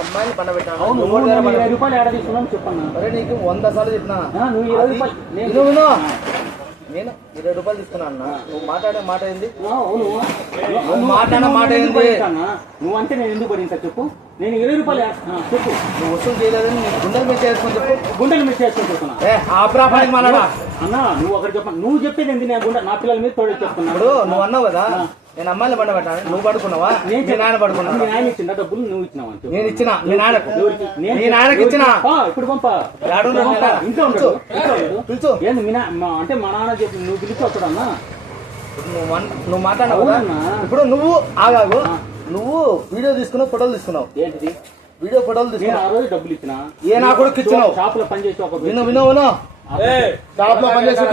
అమ్మాయిని పండబెట్టాను. 20 రూపాయలు ఏడ తీసుకున్నావు చెప్పన్నా. అరే నీకు 100 సార్లు చెప్పినా. నువ్వు 20 రూపాయలు నేను 20 రూపాయలు తీసుకున్నా అన్న. నువ్వు మాట్లాడే మాట ఏంది? మాట్లాడే మాట ఏంది? నువ్వు అంటే నేను ఎందుకు పడింది చెప్పు. నేను 20 రూపాయలు చెప్పు. నువ్వు వసూలు చేయలేదని గుండెలు మీద చేసుకొని చెప్పు. గుండెలు మీద చేసుకొని చెప్తున్నా మాట్లాడా అన్న. నువ్వు ఒకటి చెప్ప. నువ్వు చెప్పేది ఏంటి? నేను నా పిల్లల మీద తోడు చెప్తున్నాడు. నువ్వు అన్నావు కదా నేను అమ్మాయిని పండబెట్టాను. నువ్వు పడుకున్నావా? నేను నాయన పడుకున్నా. మీ నాయన ఇచ్చిన డబ్బులు నువ్వు ఇచ్చినావా? నేను ఇచ్చిన. మీ నాయనకి ఇచ్చిన. ఇప్పుడు పంప ఇంట్లో పిలుచు. ఏంది అంటే మా నాన్న చెప్పి నువ్వు పిలిచి వస్తాడన్నా. నువ్వు మాట్లాడినావు కదా. ఇప్పుడు నువ్వు ఆగాగు. నువ్వు వీడియో తీసుకున్నావు, ఫోటోలు తీసుకున్నావు. ఏంటిది వీడియో ఫోటోలు తీసుకున్నావు? ఆ రోజు డబ్బులు ఇచ్చినా. ఏ నా కూడా ఇచ్చినావు? షాప్ లో పనిచేసి ఒక వినో షాప్ లో పనిచేసే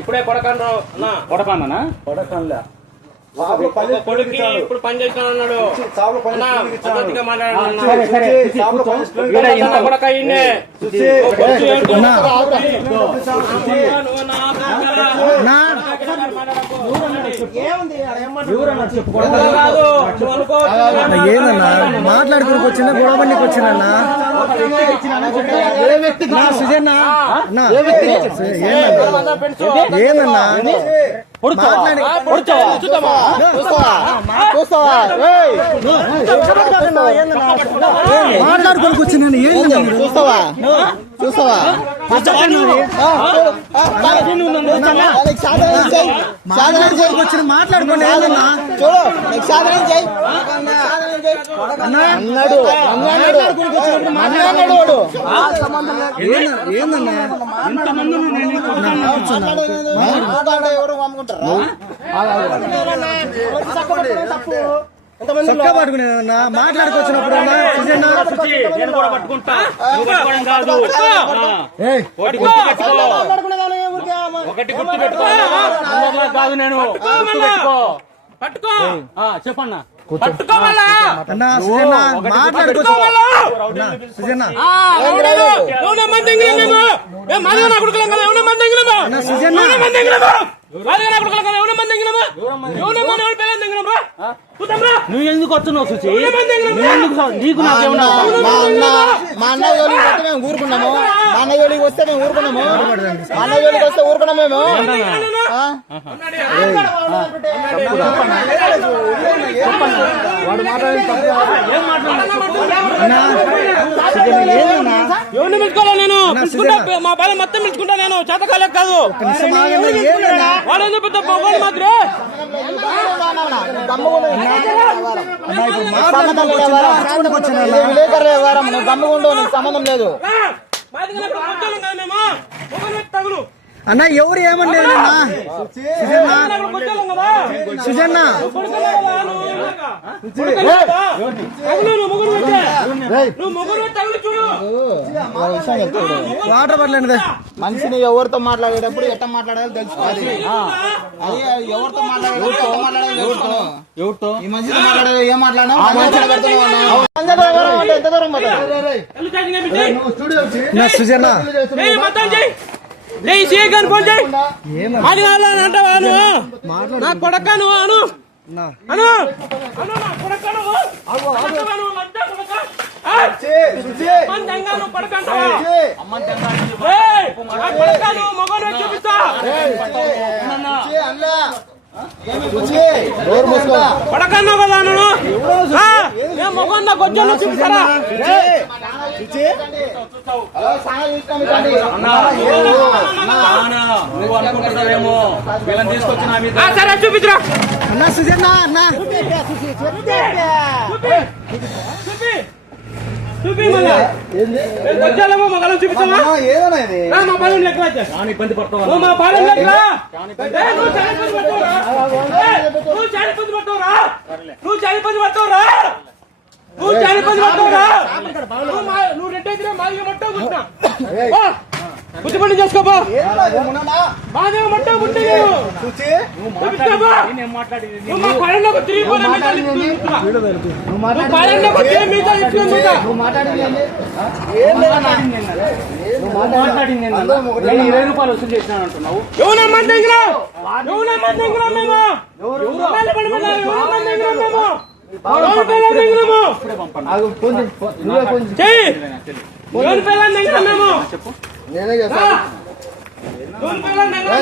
ఇప్పుడే కొడకానా ఇప్పుడు పని చేసినాడు అన్నాడు. ఏమన్నా మాట్లాడుకుని వచ్చిన గొడవకి వచ్చినా సుజన్న ఏమన్నా మాట్లాడుకోనికి వచ్చిన చూస్తావా చూస్తావా వచ్చిన మాట్లాడుకోండి. చూడు సాధన చేయి అన్నాడు. ఏందన్నా ఇంతమంది ఎవరు అమ్ముకుంటారా? చక్క పట్టుకునేదన్నా మాట్లాడుకొచ్చినప్పుడు కాదు నేను చెప్పన్నా నువ్వు ఎందుకు వస్తున్నావు సుచి? నీకు మా అన్న జోలికి వస్తే మేము ఊరుకున్నాము. మా అన్న జోలికి వస్తే మేము ఊరుకున్నాము. మా అన్న జోలికి వస్తే ఊరుకున్నాము మేము. ఎవరిని పిలుచుకోలే నేను. మా బాధ మొత్తం పిలుచుకుంటా నేను. చేతకాలే కాదు వాడు ఎందుకు పెద్ద మాత్రం గమ్ముగుండు నీకు సంబంధం లేదు అన్న. ఎవరు ఏమన్నా సుజన్న వాటర్ పడలేదు. మనిషిని ఎవరితో మాట్లాడేటప్పుడు ఎట్లా మాట్లాడాలో తెలుసుకోవాలి. అది ఎవరితో ఎవరితో ఈ మనిషితో మాట్లాడేది ఏం మాట్లాడినా ఎంత దూరం సుజన్న నా కొడక నువ్వు అను అను చూపిస్తా పడకన్నా కదా మొగన్న గొజ్జలు చూపిస్తారా? నువ్వు అనుకుంటున్నావేమో వీళ్ళని తీసుకొచ్చిన సరే చూపించరా అన్న సుజన్న అన్న ఇబ్బంది పడతావు నువ్వు 2 ఎకరా మాది బుద్ధిపడి చేసుకోపో బాగా మట్ట ముట్టి నేను మాట్లాడేది నువ్వు పైనకు తిరిగి మాట్లాడింది నేను 20 రూపాయలు వసూలు చేసినాను అంటున్నావు. చెప్పు నేనే చేస్తాను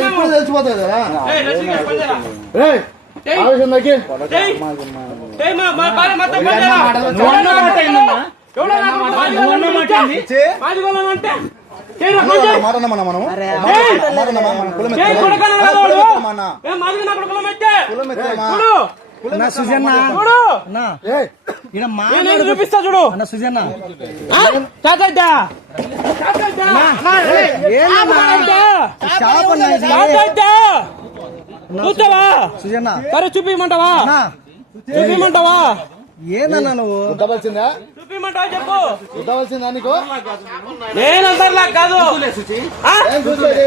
ఇప్పుడు తెలిసిపోతుంది కదా ఆలోచన మాటనమ్మా మనం చూపిస్తా చూడు సుజన్న చూస్తావా సుజన్న సరే చూపిమంటావా చూపిమంటావా ఏందన్నా నువ్వు ఉద్దవలసిందా చూపిమంటావా చెప్పు ఉద్దవలసిందా నీకు నేనందరిలా కాదు ఏం చూసేది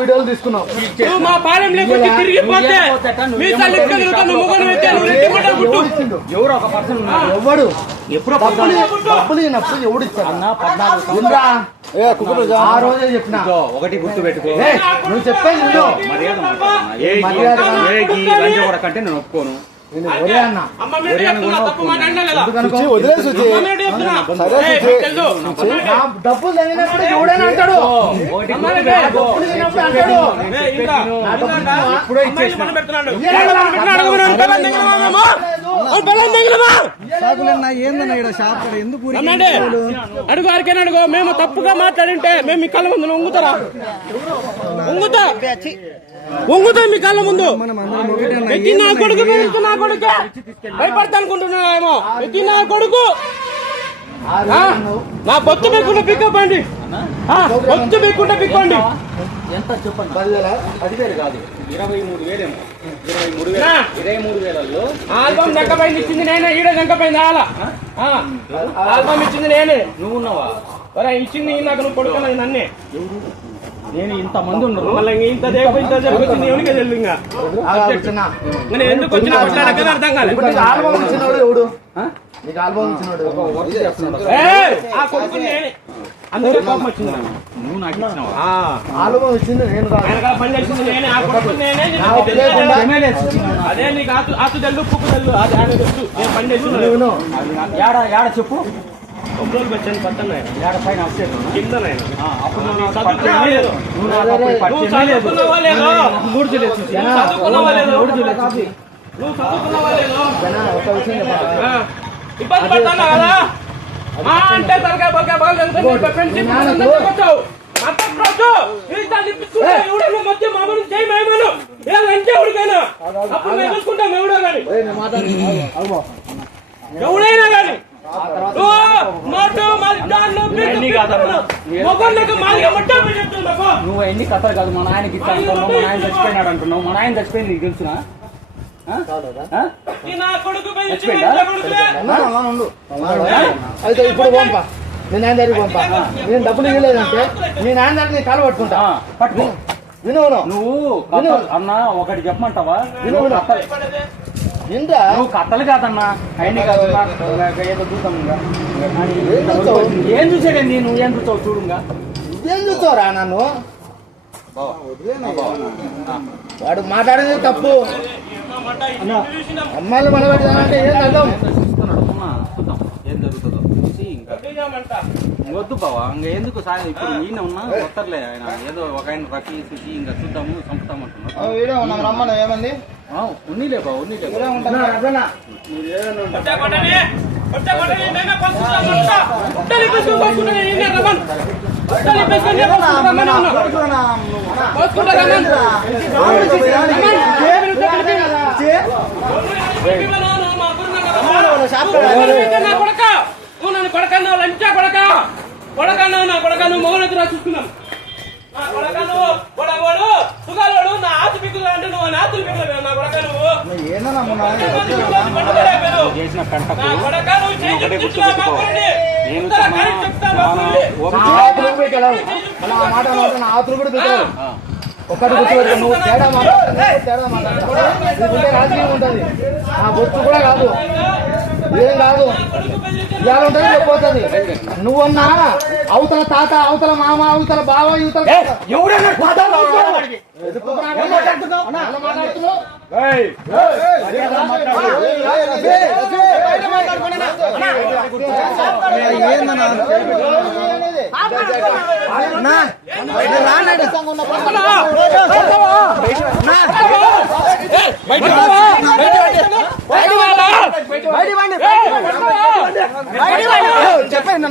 వీడియోలు తీసుకున్నావు మా పాలెం లేకపోతే తిరిగిపోతే ఎవరు ఒక పర్సన్ ఎవడు ఎప్పుడో డబ్బులు ఇచ్చినప్పుడు ఎవడు ఇస్తాడు అన్న 14 ఆ రోజే చెప్పిన ఒకటి గుర్తు పెట్టుకో. నువ్వు చెప్పేది విను. మర్యాద కంటే నేను ఒప్పుకోను. ఒరే అన్న వదిలేదు సుచి డబ్బులు తగినప్పుడు ఎవడైనా అంటాడు డబ్బులు తినప్పుడు ఏందన్నా ఇక్కడ షాప్ ఎందుకు అడుగు వారికైనా అడుగు మేము తప్పుగా మాట్లాడింటే మేము మీ కళ్ళ ముందు వంగుతారా వంగుతా మీ కళ్ళ ముందు నా కొడుకు నా కొడుకు భయపడతా అనుకుంటున్నామేమో నా కొడుకు నా పొత్తు పెట్టుకుంటే పికప్ అండి పొత్తు పెట్టుకుంటే పిక్కండి ఎంత చెప్పండి 10,000 కాదు 23,000 23,000 ఆల్బమ్ దెక్కపైంది ఇచ్చింది నేనే ఈడ దెక్కపైంది ఆల్బమ్ ఇచ్చింది నేనే నువ్వు ఉన్నావా ఇచ్చింది నాకు నువ్వు కొడుకున్నది నన్నే నేను ఇంత మంది ఉన్నారు మళ్ళీ ఇంత వచ్చింది ఎవరికే తెలుసు ఇంకా నేను ఎందుకు వచ్చినా అర్థం కాలేదు ఆల్బమ్ ఇచ్చినోడు ఎవడు నీకు ఆల్బమ్ ఇచ్చినోడు ఆ కొడుకు నేనే అందుకే కోపం వచ్చింది నువ్వు నాకు ఇచ్చినావా ఆల్బమ్ ఇచ్చింది నేను కాదు పని చేసింది నేనే ఆ కొడుకు నేనే అదే నీకు ఆతు తెల్లు పుక్కు తెల్లు అది ఆయన తెలుసు నేను పని చేస్తున్నాను ఏడ చెప్పు ఒక్కరోజు వచ్చాను పక్కన ఏడ పైన వచ్చేది కింద అప్పుడు చదువుకున్నావా లేదో ఇబ్బంది పడతాను కదా అంటే తలకాయ బొక్క మధ్య మామూలు చేయమేమను ఏదంటే ఎవరికైనా అప్పుడు మేము చూసుకుంటాం ఎవడో కానీ ఎవడైనా కానీ నువ్వు ఎన్ని కథలు కాదు మా నాయనకి ఇస్తాను మా నాయన చచ్చిపోయినాడు అంటున్నావు మా నాయన చచ్చిపోయింది నీకు తెలుసునా అయితే ఇప్పుడు పంపా నేను ఆయన దగ్గరికి పంపా నేను డబ్బులు ఇవ్వలేదంటే నేను ఆయన దగ్గర నీ కాలు పట్టుకుంటా పట్టుకో విను నువ్వు అన్న ఒకటి చెప్పమంటావా ఇందా నువ్వు కథలు కాదన్నా అవన్నీ కాదు ఏదో చూద్దాం ఏం చూసాడండి నువ్వు ఏం చూస్తావు చూడుగా ఇదేం చూస్తావురా నన్ను వాడు మాట్లాడేది తప్పు అమ్మాయిలు మనబెట్టాలంటే ఏం అర్థం చూద్దాం ఏం జరుగుతుందో చూసి ఇంకా వద్దు బావా ఇంకా ఎందుకు సాయం ఇప్పుడు ఈయన ఉన్నా వస్తారులే ఆయన ఏదో ఒక ఆయన రఫీ చూసి ఇంకా చూద్దాము చంపుతాము అంటున్నాడు వీడియో ఉన్నాం రమ్మను ఏమంది ఉన్నీలే బా ఉన్నీలే నా కొడక నువ్వు నన్ను కొడకన్నావు లంచా కొడకన్నావు నా కొడక నువ్వు మొగలెత్తు రాసుకున్నాం నా కొడక నువ్వు కొడగోడు సుగాలోడు నా ఆతు పిక్కులు అంటే నువ్వు నా ఆతులు పిక్కులు నా కొడక నువ్వు చేసిన పెంటకు నా కొడక నువ్వు చేయి నేను ఆతులు కూడా పెట్టావు ఒక్కటి గుర్తుపెట్టుకో నువ్వు తేడా మాట్లాడుతున్నావు రాజకీయం ఉంటుంది ఆ బొత్తు కూడా కాదు ఏం కాదు ఇవాళ ఉంటుంది రేపు పోతుంది నువ్వన్నా అవతల తాత అవతల మామ అవతల బావ యువతల ఎవరైనా చెప్పండి